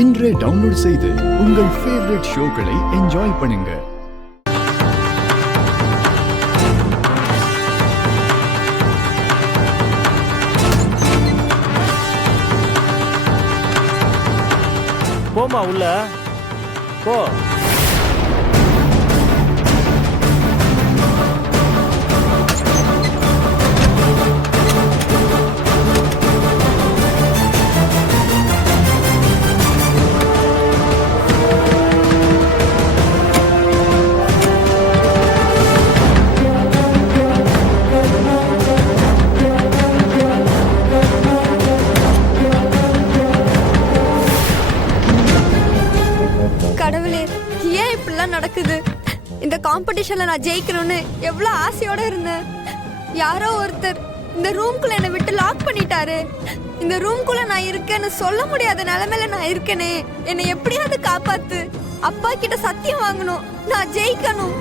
இன்றே டவுன்லோட் செய்து உங்கள் ஃபேவரட் ஷோக்களை என்ஜாய் பண்ணுங்க. போமா உள்ள போ. கடவுளே, ஏன் இப்படிலாம் நடக்குது? இந்த காம்படிஷன்ல நான் ஜெயிக்கணும்னு எவ்வளவு ஆசையோட இருந்தேன். யாரோ ஒருத்தர் இந்த ரூம்குள்ள என்னை விட்டு லாக் பண்ணிட்டாரு. இந்த ரூம்குள்ள நான் இருக்கேன்னு சொல்ல முடியாத நிலைமையில நான் இருக்கேனே. என்னை எப்படியாவது காப்பாத்து. அப்பா கிட்ட சத்தியம் வாங்கணும், நான் ஜெயிக்கணும்.